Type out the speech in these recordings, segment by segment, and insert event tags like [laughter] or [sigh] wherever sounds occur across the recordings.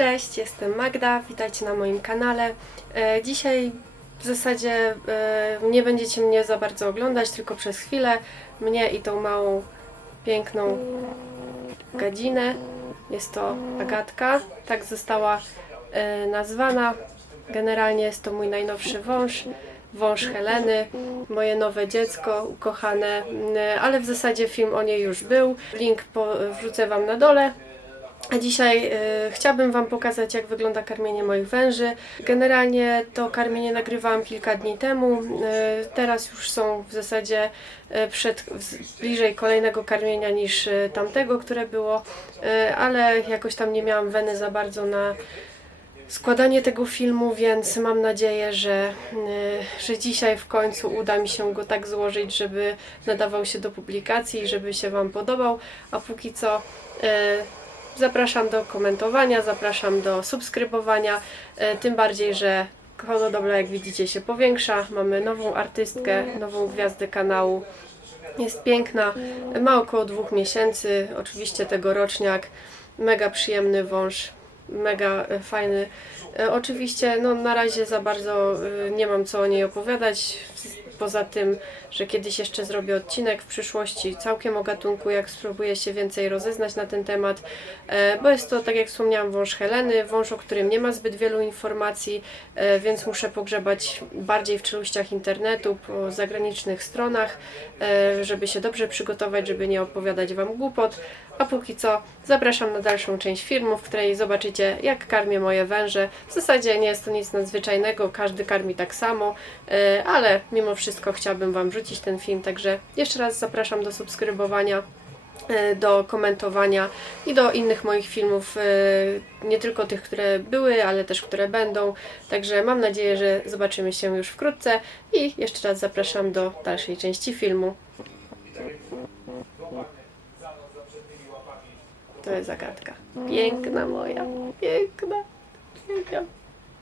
Cześć, jestem Magda, witajcie na moim kanale. E, Dzisiaj w zasadzie e, nie będziecie mnie za bardzo oglądać, tylko przez chwilę mnie i tą małą, piękną gadzinę. Jest to Agatka, tak została e, nazwana. Generalnie jest to mój najnowszy wąż, wąż Heleny, moje nowe dziecko, ukochane, ale w zasadzie film o niej już był. Link wrzucę Wam na dole. A dzisiaj e, chciałabym Wam pokazać, jak wygląda karmienie moich węży. Generalnie to karmienie nagrywałam kilka dni temu. E, teraz już są w zasadzie e, przed, bliżej kolejnego karmienia niż e, tamtego, które było, e, ale jakoś tam nie miałam weny za bardzo na składanie tego filmu, więc mam nadzieję, że, e, że dzisiaj w końcu uda mi się go tak złożyć, żeby nadawał się do publikacji żeby się Wam podobał. A póki co Zapraszam do komentowania, zapraszam do subskrybowania, e, tym bardziej, że hodowla, jak widzicie, się powiększa. Mamy nową artystkę, nową gwiazdę kanału. Jest piękna, ma około dwóch miesięcy, oczywiście tegoroczniak, mega przyjemny wąż, mega e, fajny. E, Oczywiście, no na razie za bardzo nie mam co o niej opowiadać, poza tym, że kiedyś jeszcze zrobię odcinek w przyszłości całkiem o gatunku, jak spróbuję się więcej rozeznać na ten temat, e, bo jest to, tak jak wspomniałam, wąż Heleny, wąż, o którym nie ma zbyt wielu informacji, e, więc muszę pogrzebać bardziej w czeluściach internetu, po zagranicznych stronach, e, żeby się dobrze przygotować, żeby nie opowiadać Wam głupot, a póki co zapraszam na dalszą część filmu, w której zobaczycie, jak karmię moje węże. W zasadzie nie jest to nic nadzwyczajnego, każdy karmi tak samo, ale mimo wszystko chciałabym Wam wrzucić ten film, także jeszcze raz zapraszam do subskrybowania, e, do komentowania i do innych moich filmów, e, nie tylko tych, które były, ale też które będą. Także mam nadzieję, że zobaczymy się już wkrótce i jeszcze raz zapraszam do dalszej części filmu. To jest zagadka. Piękna moja, piękna. piękna.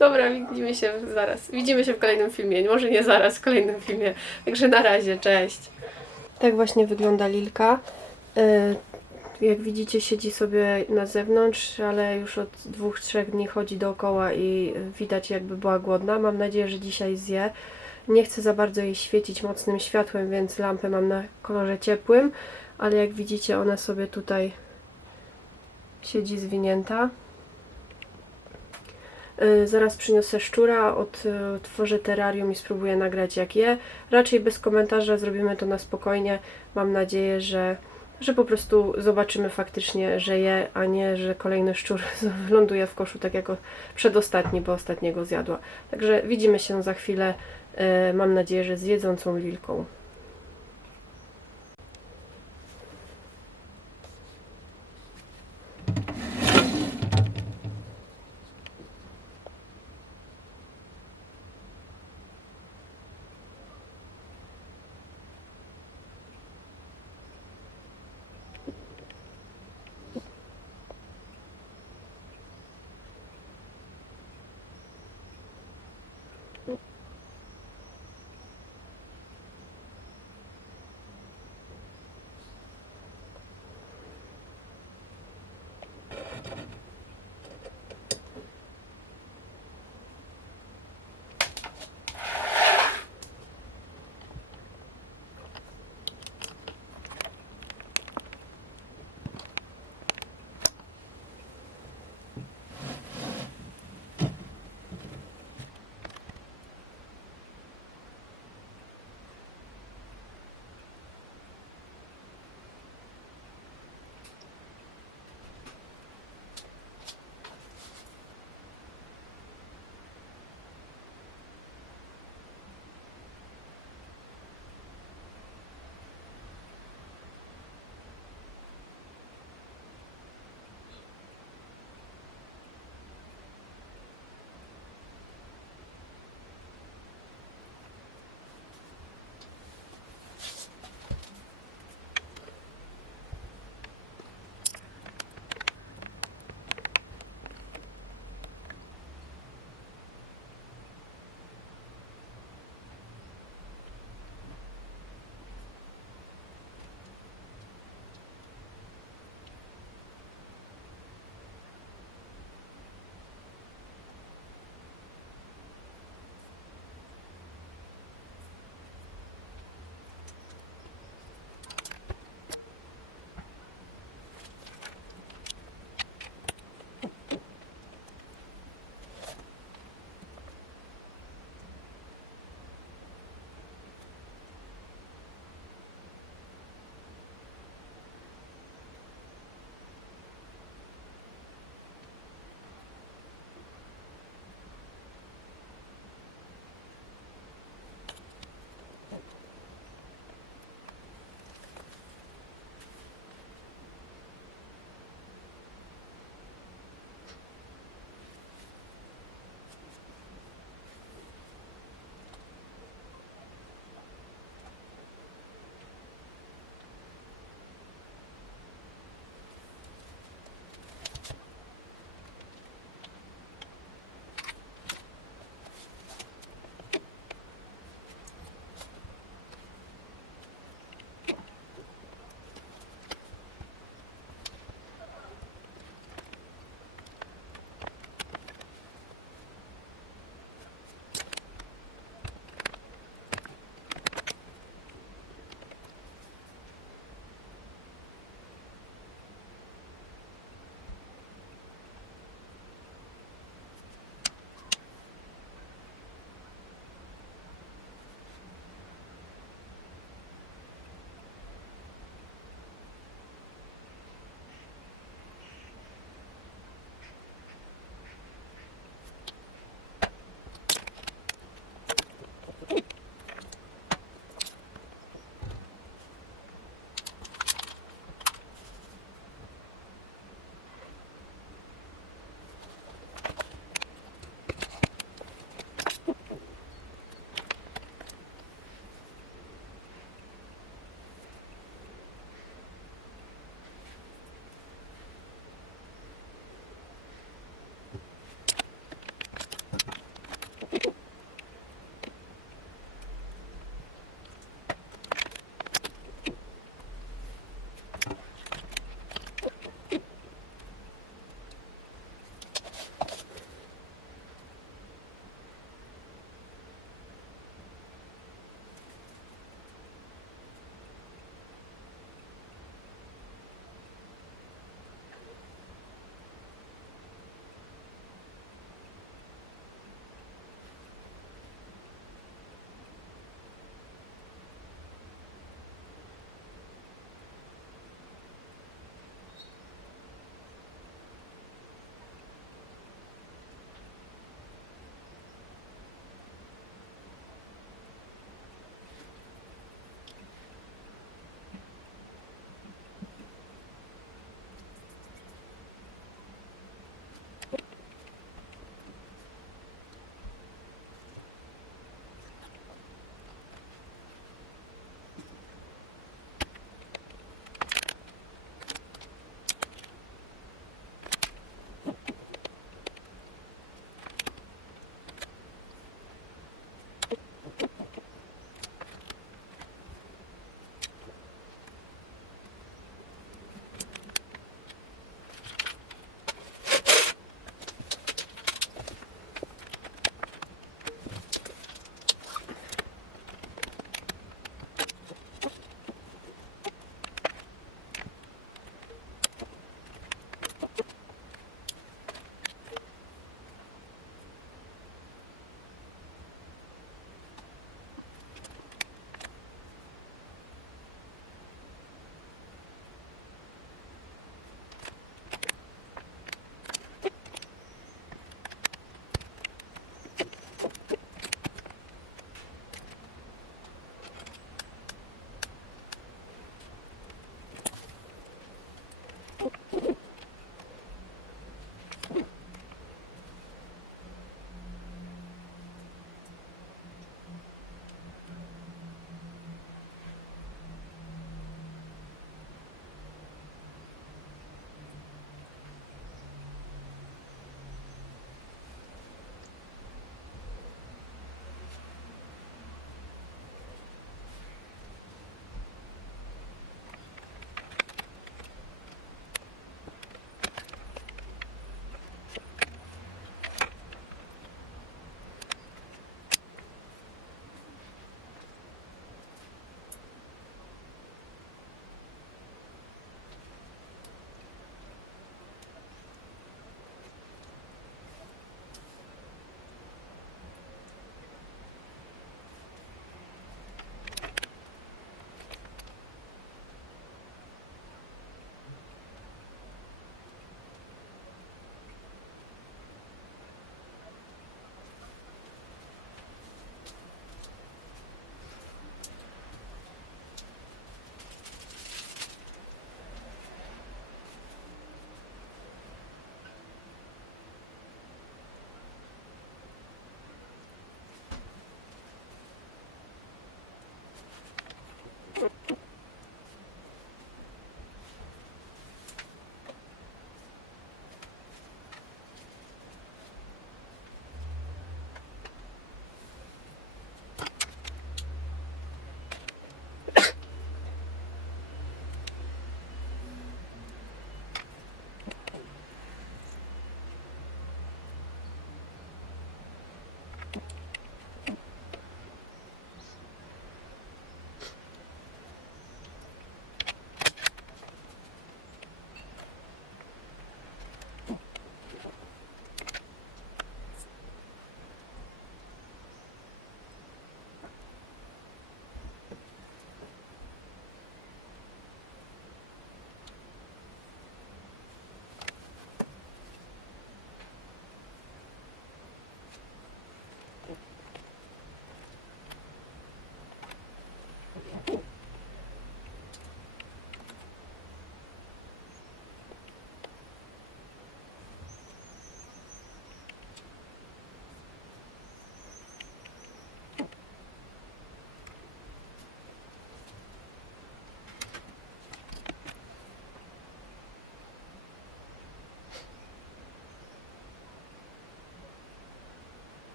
Dobra, widzimy się zaraz. Widzimy się w kolejnym filmie. Może nie zaraz, w kolejnym filmie. Także na razie, cześć. Tak właśnie wygląda Lilka. Y, Jak widzicie, siedzi sobie na zewnątrz, ale już od dwóch, trzech dni chodzi dookoła i widać, jakby była głodna. Mam nadzieję, że dzisiaj zje. Nie chcę za bardzo jej świecić mocnym światłem, więc lampę mam na kolorze ciepłym, ale jak widzicie, ona sobie tutaj siedzi zwinięta. Y, Zaraz przyniosę szczura, otworzę terrarium i spróbuję nagrać jak je. Raczej bez komentarza zrobimy to na spokojnie. Mam nadzieję, że, że po prostu zobaczymy faktycznie, że je, a nie, że kolejny szczur [laughs] ląduje w koszu tak jak o- przedostatni, bo ostatniego zjadła. Także widzimy się za chwilę. y, Mam nadzieję, że z jedzącą lilką.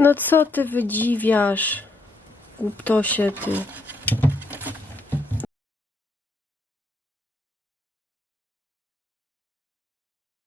No co ty wydziwiasz? Głuptosie ty.